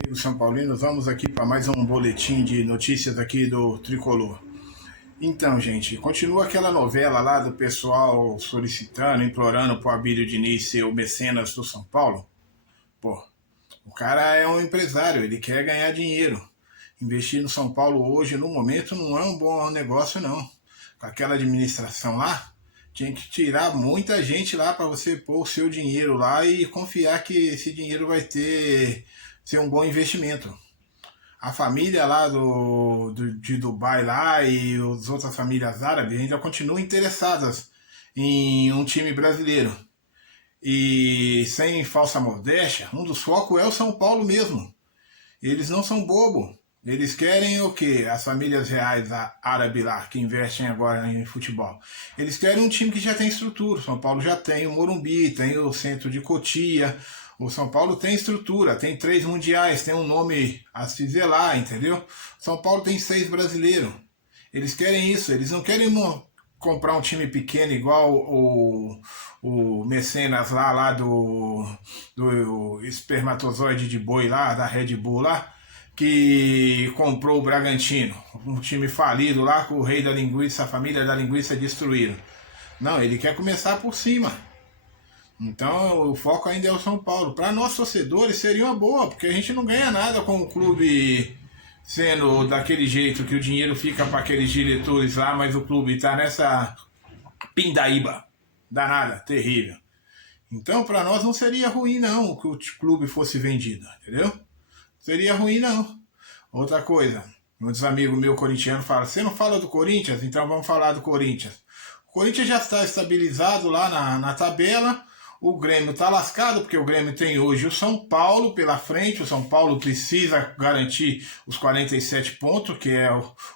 Amigos São Paulinos, vamos aqui para mais um boletim de notícias aqui do Tricolor. Então, gente, continua aquela novela lá do pessoal solicitando, implorando pro Abílio Diniz ser o mecenas do São Paulo. Pô, o cara é um empresário, ele quer ganhar dinheiro. Investir no São Paulo hoje, no momento, não é um bom negócio, não. Com aquela administração lá, tinha que tirar muita gente lá para você pôr o seu dinheiro lá e confiar que esse dinheiro vai ser um bom investimento. A família lá de Dubai lá e as outras famílias árabes ainda continuam interessadas em um time brasileiro. E sem falsa modéstia, um dos focos é o São Paulo mesmo. Eles não são bobo. Eles querem o quê? As famílias reais árabes lá, que investem agora em futebol. Eles querem um time que já tem estrutura. O São Paulo já tem o Morumbi, tem o centro de Cotia. O São Paulo tem estrutura, tem 3 mundiais, tem um nome a se zelar, entendeu? São Paulo tem 6 brasileiros. Eles querem isso, eles não querem comprar um time pequeno igual o Mecenas lá do espermatozoide de boi lá, da Red Bull lá, que comprou o Bragantino, um time falido lá com o rei da linguiça, a família da linguiça destruíram. Não, ele quer começar por cima. Então o foco ainda é o São Paulo. Para nós torcedores seria uma boa, porque a gente não ganha nada com o clube sendo daquele jeito que o dinheiro fica para aqueles diretores lá, mas o clube está nessa pindaíba danada, terrível. Então para nós não seria ruim não que o clube fosse vendido, entendeu? Seria ruim não. Outra coisa, muitos amigos meus corintianos falam, você não fala do Corinthians? Então vamos falar do Corinthians. O Corinthians já está estabilizado lá na tabela. O Grêmio está lascado, porque o Grêmio tem hoje o São Paulo pela frente. O São Paulo precisa garantir os 47 pontos, que é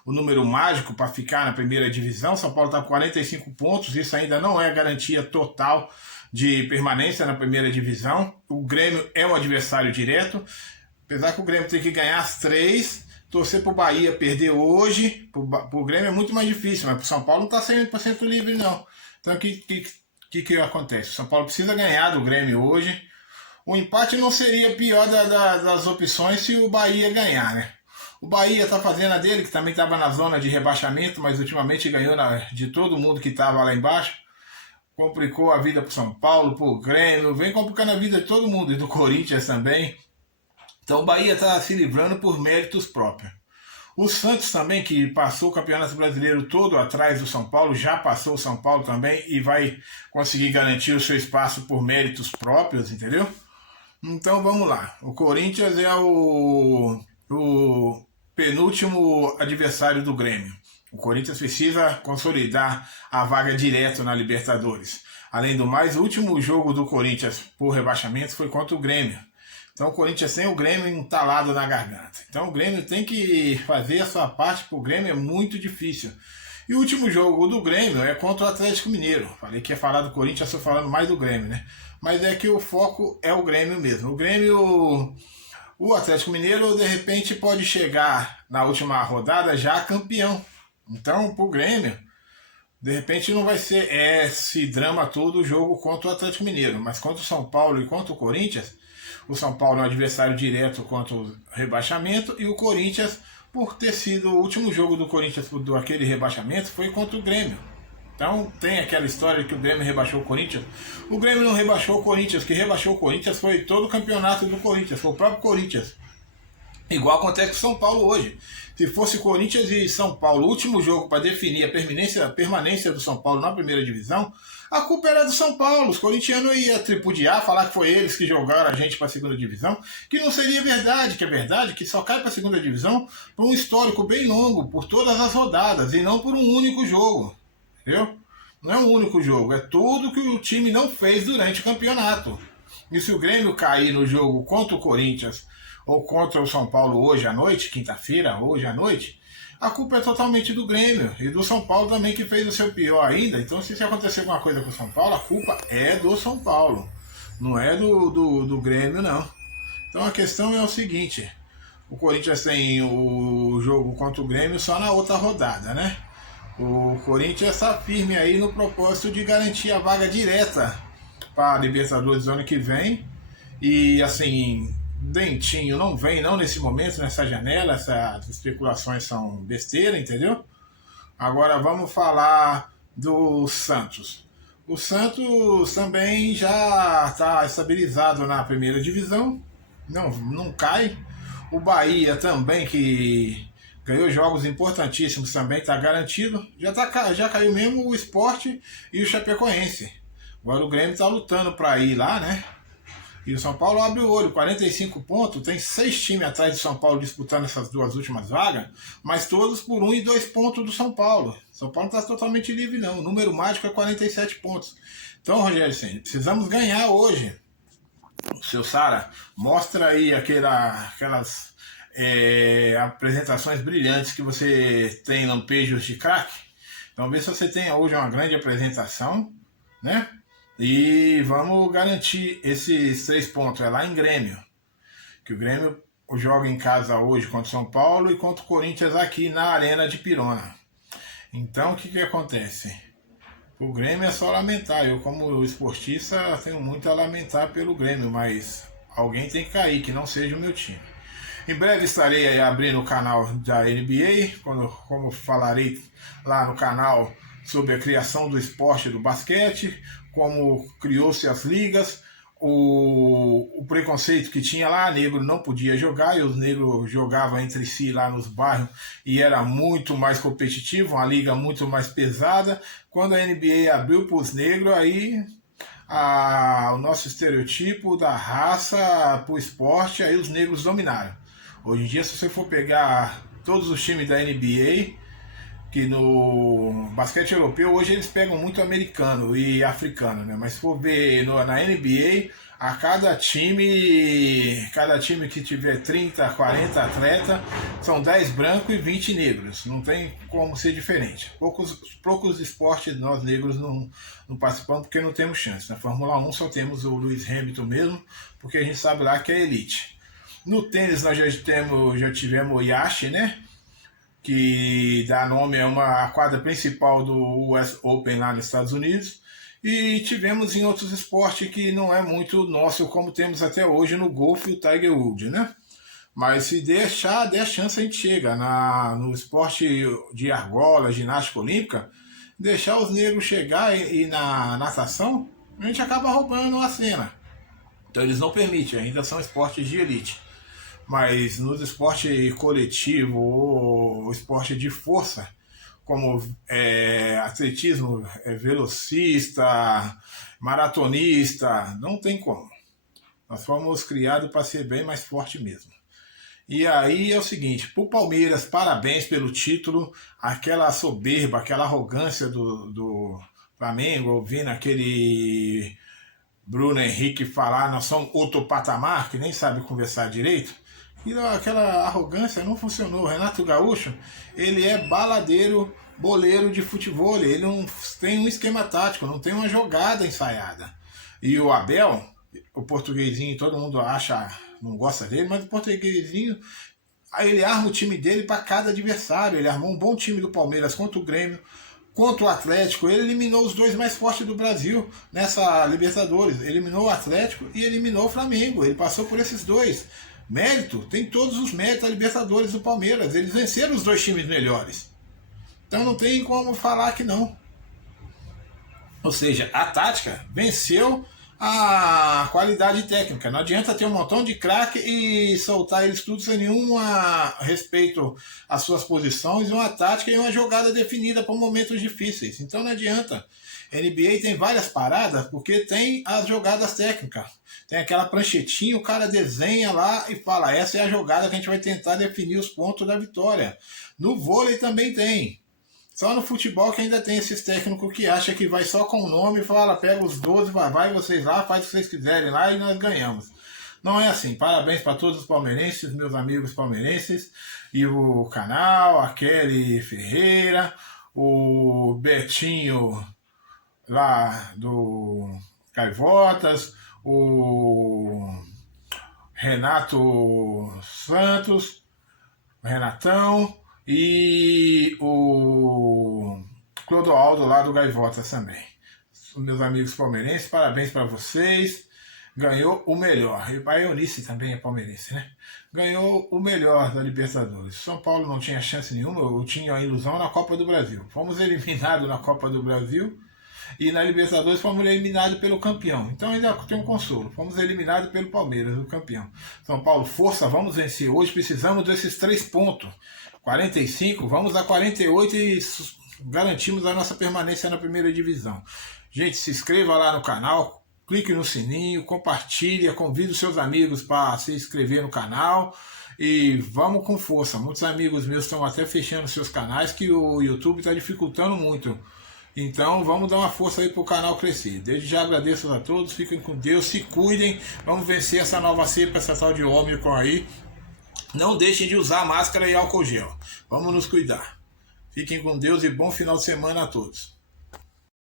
o número mágico para ficar na primeira divisão. O São Paulo está com 45 pontos, isso ainda não é garantia total de permanência na primeira divisão. O Grêmio é um adversário direto, apesar que o Grêmio tem que ganhar as 3, torcer para o Bahia perder hoje. Para o Grêmio é muito mais difícil, mas para o São Paulo não está 100% livre não. Então o que acontece? O São Paulo precisa ganhar do Grêmio hoje. O empate não seria pior das opções se o Bahia ganhar, né? O Bahia está fazendo a dele, que também estava na zona de rebaixamento, mas ultimamente ganhou de todo mundo que estava lá embaixo. Complicou a vida para o São Paulo, para o Grêmio, vem complicando a vida de todo mundo, e do Corinthians também. Então o Bahia está se livrando por méritos próprios. O Santos também, que passou o Campeonato Brasileiro todo atrás do São Paulo, já passou o São Paulo também e vai conseguir garantir o seu espaço por méritos próprios, entendeu? Então vamos lá. O Corinthians é o penúltimo adversário do Grêmio. O Corinthians precisa consolidar a vaga direto na Libertadores. Além do mais, o último jogo do Corinthians por rebaixamento foi contra o Grêmio. Então o Corinthians tem o Grêmio entalado na garganta. Então o Grêmio tem que fazer a sua parte, porque o Grêmio é muito difícil. E o último jogo do Grêmio é contra o Atlético Mineiro. Falei que ia falar do Corinthians, estou falando mais do Grêmio, né? Mas é que o foco é o Grêmio mesmo. O Atlético Mineiro, de repente, pode chegar na última rodada já campeão. Então, pro Grêmio, de repente não vai ser esse drama todo o jogo contra o Atlético Mineiro. Mas contra o São Paulo e contra o Corinthians, o São Paulo é um adversário direto contra o rebaixamento, e o Corinthians, por ter sido o último jogo do Corinthians do aquele rebaixamento, foi contra o Grêmio. Então tem aquela história que o Grêmio rebaixou o Corinthians. O Grêmio não rebaixou o Corinthians, que rebaixou o Corinthians foi todo o campeonato do Corinthians, foi o próprio Corinthians. Igual acontece com o São Paulo hoje. Se fosse Corinthians e São Paulo, o último jogo para definir a permanência do São Paulo na primeira divisão, a culpa era do São Paulo. Os corintianos iam tripudiar, falar que foi eles que jogaram a gente para a segunda divisão, que não seria verdade, que é verdade que só cai para a segunda divisão por um histórico bem longo, por todas as rodadas, e não por um único jogo. Entendeu? Não é um único jogo, é tudo que o time não fez durante o campeonato. E se o Grêmio cair no jogo contra o Corinthians ou contra o São Paulo hoje à noite, quinta-feira, hoje à noite, a culpa é totalmente do Grêmio e do São Paulo também, que fez o seu pior ainda. Então se acontecer alguma coisa com o São Paulo, a culpa é do São Paulo, não é do Grêmio não. Então a questão é o seguinte, o Corinthians tem o jogo contra o Grêmio só na outra rodada, né? O Corinthians está firme aí no propósito de garantir a vaga direta para a Libertadores do ano que vem. E assim, Dentinho não vem não nesse momento, nessa janela, essas especulações são besteira, entendeu? Agora vamos falar do Santos. O Santos também já está estabilizado na primeira divisão, não cai. O Bahia também, que ganhou jogos importantíssimos, também está garantido. Já caiu mesmo o Sport e o Chapecoense. Agora o Grêmio está lutando para ir lá, né? E o São Paulo abre o olho, 45 pontos, tem 6 times atrás do São Paulo disputando essas duas últimas vagas, mas todos por 1 e 2 pontos do São Paulo. São Paulo não está totalmente livre não, o número mágico é 47 pontos. Então, Rogério Ceni, precisamos ganhar hoje. O seu Sara, mostra aí aquelas apresentações brilhantes que você tem no Lampejos de Crack. Então, vê se você tem hoje uma grande apresentação, né? E vamos garantir esses 3 pontos. É lá em Grêmio. Que o Grêmio joga em casa hoje contra o São Paulo e contra o Corinthians aqui na Arena de Pirona. Então o que acontece? O Grêmio é só lamentar. Eu, como esportista, tenho muito a lamentar pelo Grêmio, mas alguém tem que cair, que não seja o meu time. Em breve estarei abrindo o canal da NBA, como falarei lá no canal sobre a criação do esporte do basquete, como criou-se as ligas, o preconceito que tinha lá, negro não podia jogar, e os negros jogavam entre si lá nos bairros e era muito mais competitivo, uma liga muito mais pesada. Quando a NBA abriu para os negros, aí o nosso estereotipo da raça para o esporte, aí os negros dominaram. Hoje em dia, se você for pegar todos os times da NBA, que no basquete europeu hoje eles pegam muito americano e africano, né? Mas se for ver na NBA, a cada time que tiver 30, 40 atletas, são 10 brancos e 20 negros. Não tem como ser diferente. Poucos esportes nós negros não participamos porque não temos chance. Na Fórmula 1 só temos o Lewis Hamilton mesmo, porque a gente sabe lá que é elite. No tênis nós já tivemos o Yashi, né? Que dá nome a quadra principal do US Open lá nos Estados Unidos. E tivemos em outros esportes que não é muito nosso, como temos até hoje no golfe e o Tiger Woods, né? Mas se der chance a gente chega. No esporte de argola, ginástica olímpica, deixar os negros chegar e na natação, a gente acaba roubando a cena. Então eles não permitem, ainda são esportes de elite. Mas nos esportes coletivo ou esporte de força, como atletismo, velocista, maratonista, não tem como. Nós fomos criados para ser bem mais forte mesmo. E aí é o seguinte, pro Palmeiras, parabéns pelo título, aquela soberba, aquela arrogância do Flamengo, ouvindo aquele Bruno Henrique falar, nós somos outro patamar, que nem sabe conversar direito. E aquela arrogância não funcionou. Renato Gaúcho, ele é baladeiro, boleiro de futebol. Ele não tem um esquema tático, não tem uma jogada ensaiada. E o Abel, o portuguesinho, todo mundo acha, não gosta dele, mas o portuguesinho, ele arma o time dele para cada adversário. Ele armou um bom time do Palmeiras contra o Grêmio, contra o Atlético. Ele eliminou os dois mais fortes do Brasil nessa Libertadores. Eliminou o Atlético e eliminou o Flamengo. Ele passou por esses dois. Mérito, tem todos os méritos da Libertadores do Palmeiras. Eles venceram os dois times melhores. Então não tem como falar que não. Ou seja, a tática venceu a qualidade técnica. Não adianta ter um montão de craque e soltar eles tudo sem nenhum respeito às suas posições, uma tática e uma jogada definida para momentos difíceis. Então não adianta. A NBA tem várias paradas porque tem as jogadas técnicas. Tem aquela pranchetinha, o cara desenha lá e fala, essa é a jogada que a gente vai tentar definir os pontos da vitória. No vôlei também tem. Só no futebol que ainda tem esses técnicos que acham que vai só com o nome e fala, pega os 12, vai vocês lá, faz o que vocês quiserem lá e nós ganhamos. Não é assim. Parabéns para todos os palmeirenses, meus amigos palmeirenses, e o canal, a Kelly Ferreira, o Betinho lá do Caivotas, o Renato Santos, o Renatão e o Clodoaldo lá do Gaivotas também. Meus amigos palmeirenses, parabéns para vocês. ganhou o melhor. E a Eunice também é palmeirense, né? Ganhou o melhor da Libertadores. São Paulo não tinha chance nenhuma, eu tinha a ilusão na Copa do Brasil. Fomos eliminados na Copa do Brasil e na Libertadores fomos eliminados pelo campeão. Então ainda tem um consolo. Fomos eliminados pelo Palmeiras, o campeão. São Paulo, força, vamos vencer. Hoje precisamos desses 3 pontos. 45, vamos a 48 e garantimos a nossa permanência na primeira divisão. Gente, se inscreva lá no canal, clique no sininho, compartilhe, convide os seus amigos para se inscrever no canal e vamos com força. Muitos amigos meus estão até fechando seus canais que o YouTube está dificultando muito. Então vamos dar uma força aí para o canal crescer. Desde já agradeço a todos, fiquem com Deus, se cuidem, vamos vencer essa nova cepa, essa tal de Ômicron aí. Não deixem de usar máscara e álcool gel. Vamos nos cuidar. Fiquem com Deus e bom final de semana a todos.